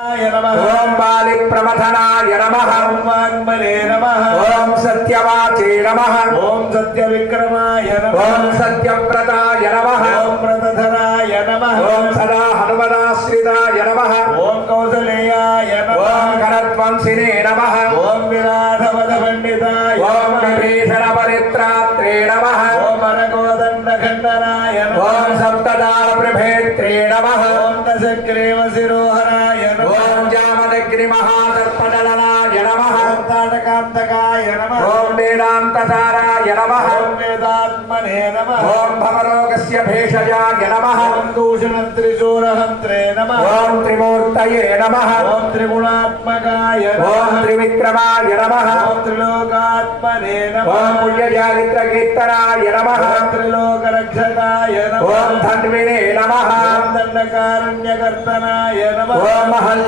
ओम बाली प्रमथनाय नमः। ओम वाग्मने नमः। ओम सत्यवाचे नमः। ओम सत्यविक्रमाय नमः। ओम सत्यव्रताय नमः। ओम व्रतधराय नमः। ओम सदा हनुमदाश्रिताय नमः। ओम कौसलेयाय नमः। ओम गणध्वंसिने नमः। ओम विराधवद पंडिताय ओम विभीषण परित्रात्रे नमः। ओम अरकोदंडखंडनाय नमः। ओम सप्तदाल प्रभेत्रे नमः। ओम दशग्रीव शिरोहराय नमः। ओम जामदग्नि महादर्पदलनाय नमः। ओम ताटकांतकाय नमः। ओम वेदांतसाराय नमः। ओम वेदात्मने नमः। ओम भवरोगस्य भेषजाय नमः। ओम दूषणत्रिशूरहन्त्रे नमः। ओम त्रिमूर्तये नमः। ओम त्रिगुणात्मकाय ओम नमः। त्रिविक्रमाय नमः। ओम त्रिलोकात्मने नमः। ओम पुण्यचारित्रकीर्तनाय नमः। ओम त्रिलोकरक्षकाय नमः। ओम धन्विने नमः। ओम दंडकारण्यकर्तनाय नमः। ओम